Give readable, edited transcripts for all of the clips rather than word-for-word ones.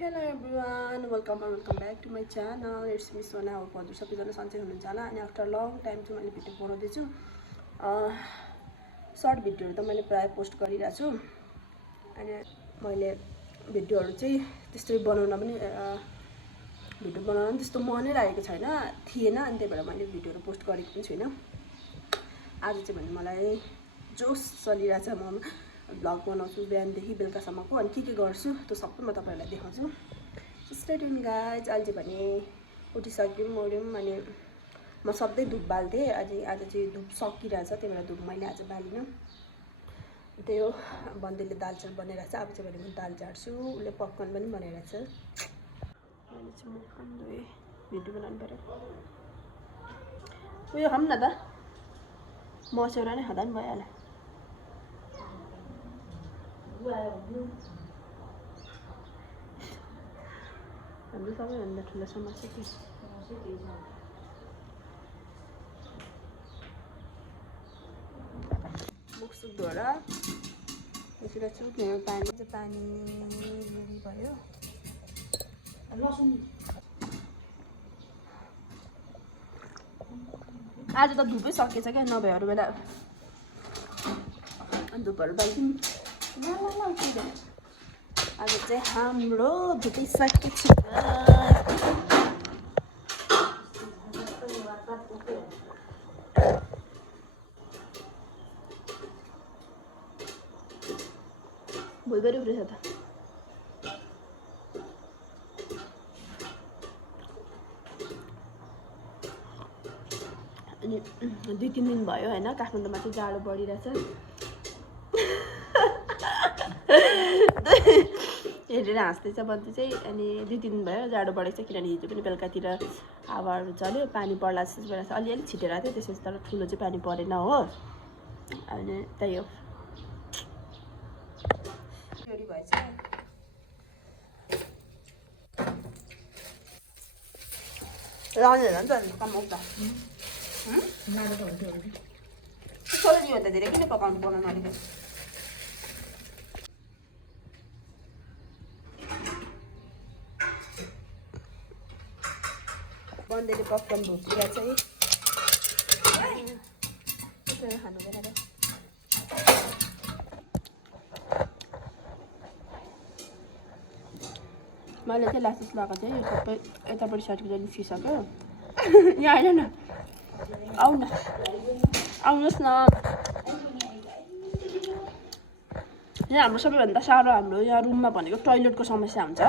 Hello everyone, welcome back to my channel. It's me Sona. Hope you सबैजना सन्चै हुनुहुन्छ होला अनि आफ्टर लङ टाइम चाहिँ मैले भिडियो बनाउँदैछु। सर्ट भिडियोहरु त मैले प्राय पोस्ट गरिरहेको छु अनि मैले भिडियोहरु चाहिँ त्यस्तै बनाउन पनि भिडियो बनाउन त्यस्तो मनै लागेको छैन थिएन अनि त्यही भएर मैले भिडियोहरु पोस्ट गरेको पनि छैन। आज चाहिँ भने मलाई जोस चलिरहेछ म भ्लग बनाउँछु बिहानदेखि बेलुकासम्मको अनि के गर्छु त्यो सबै म तपाईहरुलाई देखाउँछु। Stay tune guys. अहिले भने उठिसक्यौँ मर्यौँ अनि म सधैँ धुप बाल्थे आज चाहिँ धुप सकिरहेछ त्यही भएर धुप मैले आज बालिन। त्यही हो बन्देले दाल चामल बनाइरहेछ। अब चाहिँ भने म दाल झार्छु उसले पपकर्न पनि बनाइरहेछ। मैले चाहिँ मुख पनि धोएँ भिडियो बनाउनु पर्यो। उयो खाऊँ न त मसेरा नै खाँदा पनि भइहाल्यो। हाम्रो सबैभन्दा ठुलो समस्या के मुख सुख धोएर बसिरहेको छु। मेरो पानी रेडी भयो। आज त धुपै सकिएछ क्या नभए अरू बेला धुपहरू बाल्थ्यौँ। आज चाहिँ हाम्रो धुपै सकिएछ। भुइँभरि उफ्रेछ त अनि 2-3 दिन भयो हैन काठमाडौँमा चाहिँ जाडो बढिरहेछ। हेरेर हाँस्दैछ बन्ती चाहिँ अनि 2-3 दिन भयो जाडो बढेको छ किनभने हिजो पनि बेलुकातिर हावाहरू चल्यो पानी पर्ला जस्तो भइरहेछ। अलिअलि छिटेर थियो त्यसपछि तर ठुलो चाहिँ पानी परेन हो अनि त्यही हो। रेडी भएछ राउन्ड हेर नि त काम उक्दा छोरीभन्दा धेरै किन पकाउनु बनाउनु अलिकति बन्देले पपकर्न भुटिरहेछ है खानु बेला त मैले चाहिँ लासेस लगाएको थिएँ यो सबै यतापट्टि साइडको निस्किसक्यो। यहाँ आएन न आउनुहोस् न। यहाँ हाम्रो सबैभन्दा साह्रो हाम्रो यहाँ रुममा भनेको टोइलेटको समस्या हुन्छ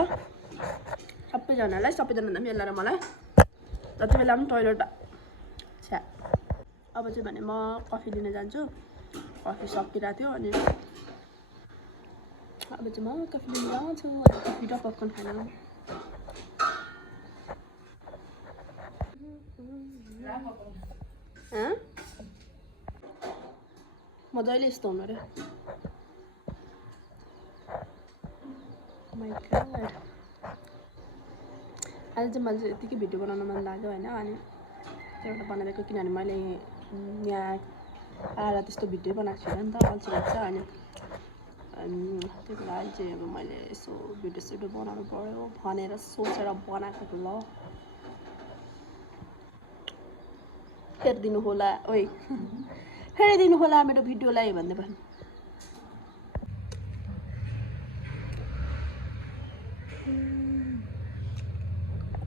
सबैजनालाई। सबैजना पनि यसलाई र मलाई जति बेला पनि टोइलेट छ्या। अब चाहिँ भने म कफी लिन जान्छु। कफी सकिरहेको थियो अनि अब चाहिँ म कफी लिन जान्छु कफी र पपकर्न खान। मजाले यस्तो हुनु रे। माइ गॉड आज चाहिँ मलाई यतिकै भिडियो बनाउन मन लाग्यो होइन अनि त्यही भएर बनाएको किनभने मैले यहाँ आएर त्यस्तो भिडियो बनाएको छुइनँ नि त अल्छी लाग्छ अनि त्यही भएर अहिले चाहिँ अब मैले यसो भिडियो बनाउनु पर्यो भनेर सोचेर बनाएको ल। हेरिदिनु होला ओइ हेरिदिनु होला मेरो भिडियोलाई भन्दै पनि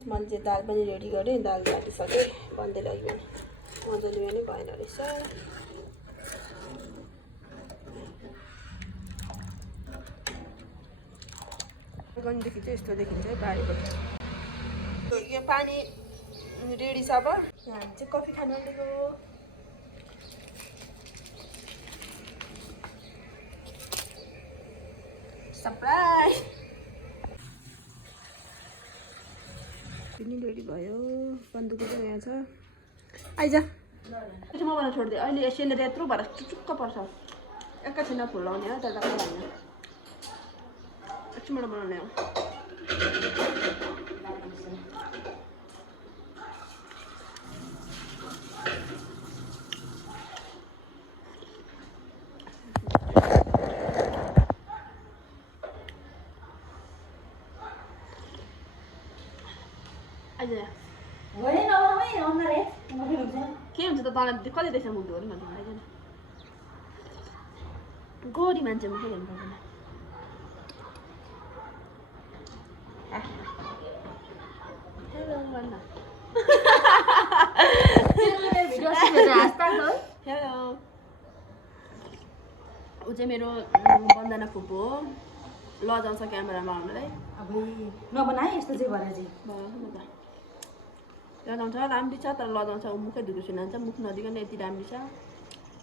मैले चाहिँ दाल पनि रेडी गरेँ। दाल झाटिसकेँ बन्दै लाग्यो भने मजाले नै भएन रहेछ। गनदेखि चाहिँ यस्तो देखिन्छ है बारीबाट। यो पानी रेडी छ। अब यहाँ हामी चाहिँ कफी खानु आँटेको। सरप्राइज पनि रेडी भयो। बन्दुको चाहिँ यहाँ छ आइज म बनाउन छोडिदिएँ। अहिले यसैले त्यत्रो भएर चुचुक्क पर्छ एकैछिन फुलाउने हो त्यता लाग्ने एकछिनबाट बनाउने हो। आज होइन नबनाउँ है अन्धार है के हुन्छ त तँलाई कति देख्छ मुख धोएर भन्नु आइजन गोरी मान्छे मुख हेर्नु पर्दैन हेलो भन्न हेलो ऊ चाहिँ मेरो वन्दना फुपू हो लजाउँछ क्यामेरामा आउनलाई अब नबनाए यस्तो चाहिँ भएर चाहिँ लजाउँछ राम्री छ तर लजाउँछ ऊ मुखै धुको सुनान्छ मुख नदिकन यति राम्री छ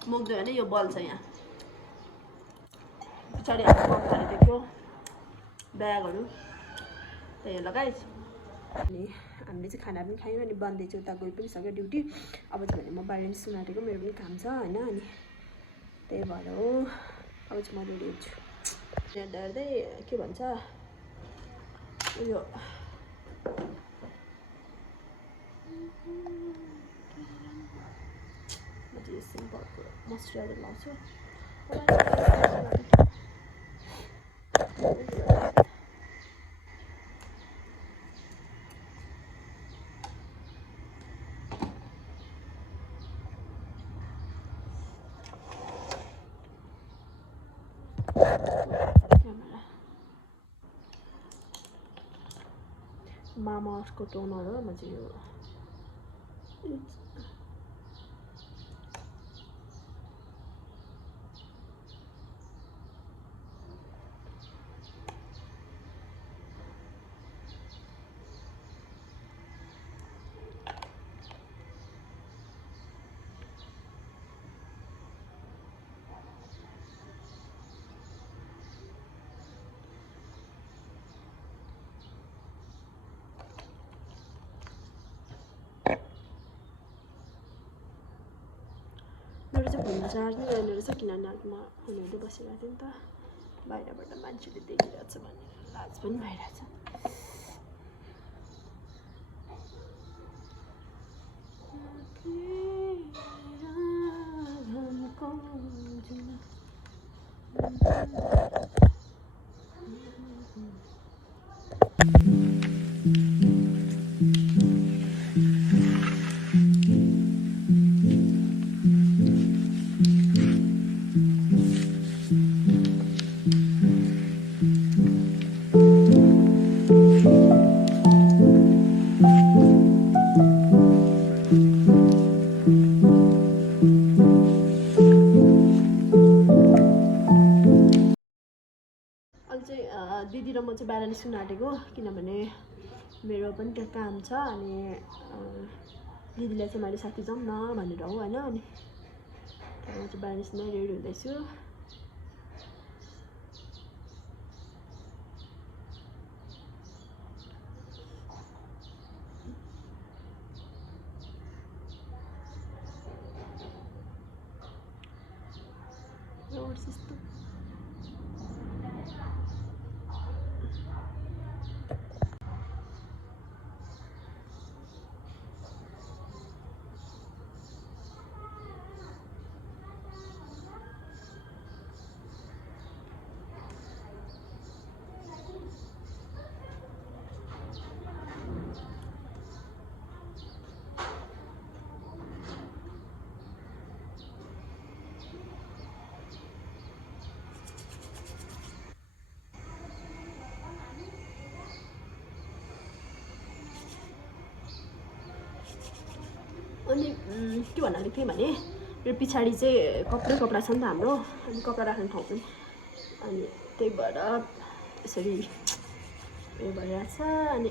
मुख दियो भने यो बल छ यहाँ पछाडि हाम्रो बक्साले देख्यो ब्यागहरू त्यही लगाइस अनि हामीले चाहिँ खाना पनि खायौँ अनि बन्दै चाहिँ उता गइ पनि सक्यो ड्युटी अब चाहिँ भने म बाहिर सुनाटेको मेरो पनि काम छ होइन अनि त्यही भएर हो अब चाहिँ म रेडी हुन्छु हेर्दा हेर्दै के भन्छ उयो म चाहिँ सिम्पल मोइस्चराइजर लाउँछु मामाअर्थको टोनर हो म चाहिँ यो मेरो चाहिँ फोनमा चार्ज नै रहेन रहेछ किनभने अब म फोन हेर्दै बसिरहेको थिएँ नि त बाहिरबाट मान्छेले देखिरहेछ भनेर लाज पनि भइरहेछ दिदी र म चाहिँ बाहिर निस्किन आँटेको किनभने मेरो पनि त्यहाँ काम छ अनि दिदीलाई चाहिँ मैले साथी जाउँ न भनेर हो होइन अनि म चाहिँ बाहिर निस्किन रेडी हुँदैछु अनि के भन्नाले थिएँ भने मेरो पछाडि चाहिँ कपडा छ नि त हाम्रो अनि कपडा राख्ने ठाउँ पनि अनि त्यही भएर यसरी उयो भइरहेछ अनि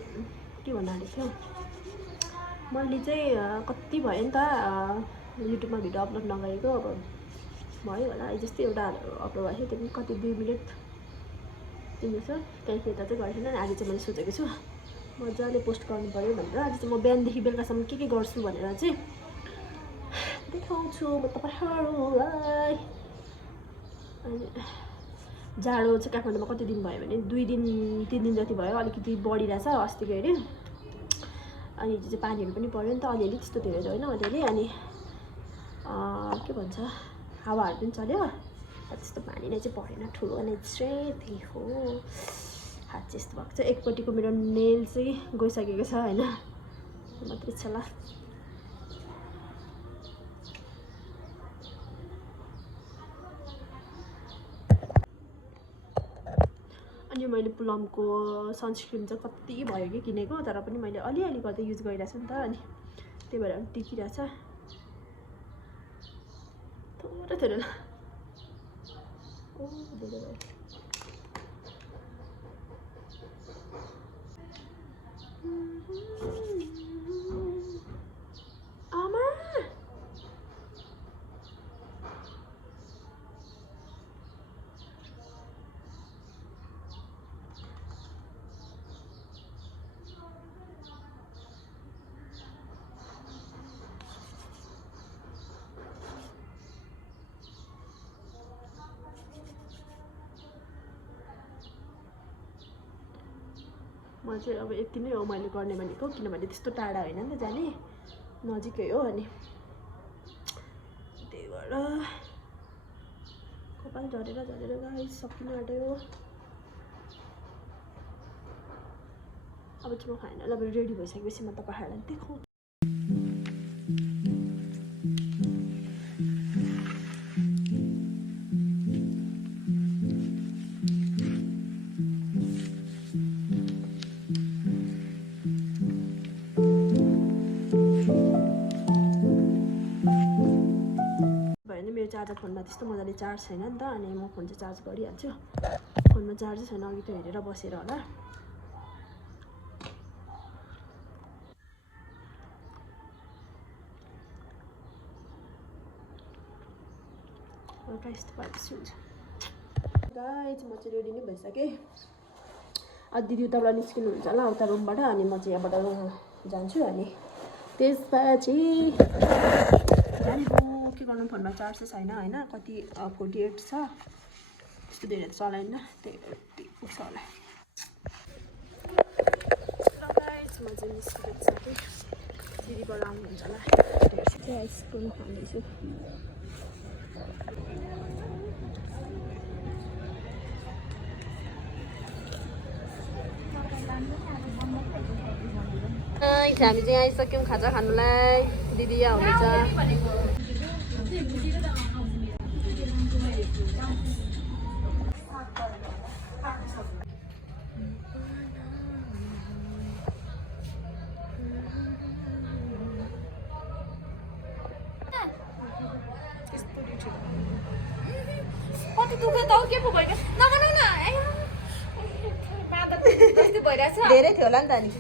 के भन्नाले थियो मैले चाहिँ कति भयो नि त युट्युबमा भिडियो अपलोड नगरेको अब भयो होला जस्तै एउटा अपलोड भएको थियो त्यो पनि कति 2 मिनट 3 मिनट छ त्यहाँदेखि यता चाहिँ गरेको छैन आज चाहिँ मैले सोचेको छु मजाले पोस्ट गर्नु पऱ्यो भनेर आज चाहिँ म बिहानदेखि बेलुकासम्म के गर्छु भनेर चाहिँ देखाउँछु म तपाईँहरूलाई अनि जाडो चाहिँ काठमाडौँमा कति दिन भयो भने 2 दिन 3 दिन जति भयो अलिकति बढिरहेछ अस्तिको हेऱ्यो अनि हिजो चाहिँ पानीहरू पनि पऱ्यो नि त अलिअलि त्यस्तो धेरै होइन अलिअलि अनि के भन्छ हावाहरू पनि चल्यो त्यस्तो पानी नै चाहिँ परेन ठुलो नै चाहिँ त्यही हो हात चाहिँ यस्तो भएको छ एकपट्टिको मेरो नेल चाहिँ गइसकेको छ होइन मात्रै छ ल। अनि मैले प्लमको सनस्क्रिन चाहिँ कति भयो कि किनेको, तर पनि मैले अलिअलि गर्दै युज गरिरहेको छु नि त, अनि त्यही भएर अलिक टिकिरहेछ थोरै थोरै ल। ओ धेरै भयो। आमा म चाहिँ अब यति नै हो मैले गर्ने भनेको, किनभने त्यस्तो टाढा होइन नि त जाने, नजिकै हो। अनि त्यही भएर कपाल झरेर झरेर गाइस सकिन आँट्यो। अब चाहिँ म फाइनल अब रेडी भइसकेपछि म तपाईँहरूलाई देखाउँछु। मेरो चार्जर फोनमा त्यस्तो मजाले चार्ज छैन नि त, अनि म फोन चाहिँ चार्ज गरिहाल्छु। फोनमा चार्जै छैन, अघि त हेरेर बसेर होला। एउटा यस्तो भएपछि हुन्छ। गाइस म चाहिँ रेडी नै भइसकेँ। दिदी उताबाट निस्किनुहुन्छ होला उता रुमबाट, अनि म चाहिँ यहाँबाट जान्छु। अनि त्यसपछि के गर्नु, फोनमा चार्ज चाहिँ छैन होइन, कति 48 छ, त्यस्तो धेरै चलाइन, त्यही भएर पुग्छ होला। म चाहिँ निस्किसकेँ, दिदीबाट आउनुहुन्छ होला। चाहिँ आइसक्रिम खाँदैछु। हामी चाहिँ आइसक्यौँ खाजा खानुलाई, दिदी यहाँ हुनुहुन्छ। कति दुःख त के पो भयो नगर्नु न बाँदर जस्तै भइरहेछ धेरै थियो होला नि त नि।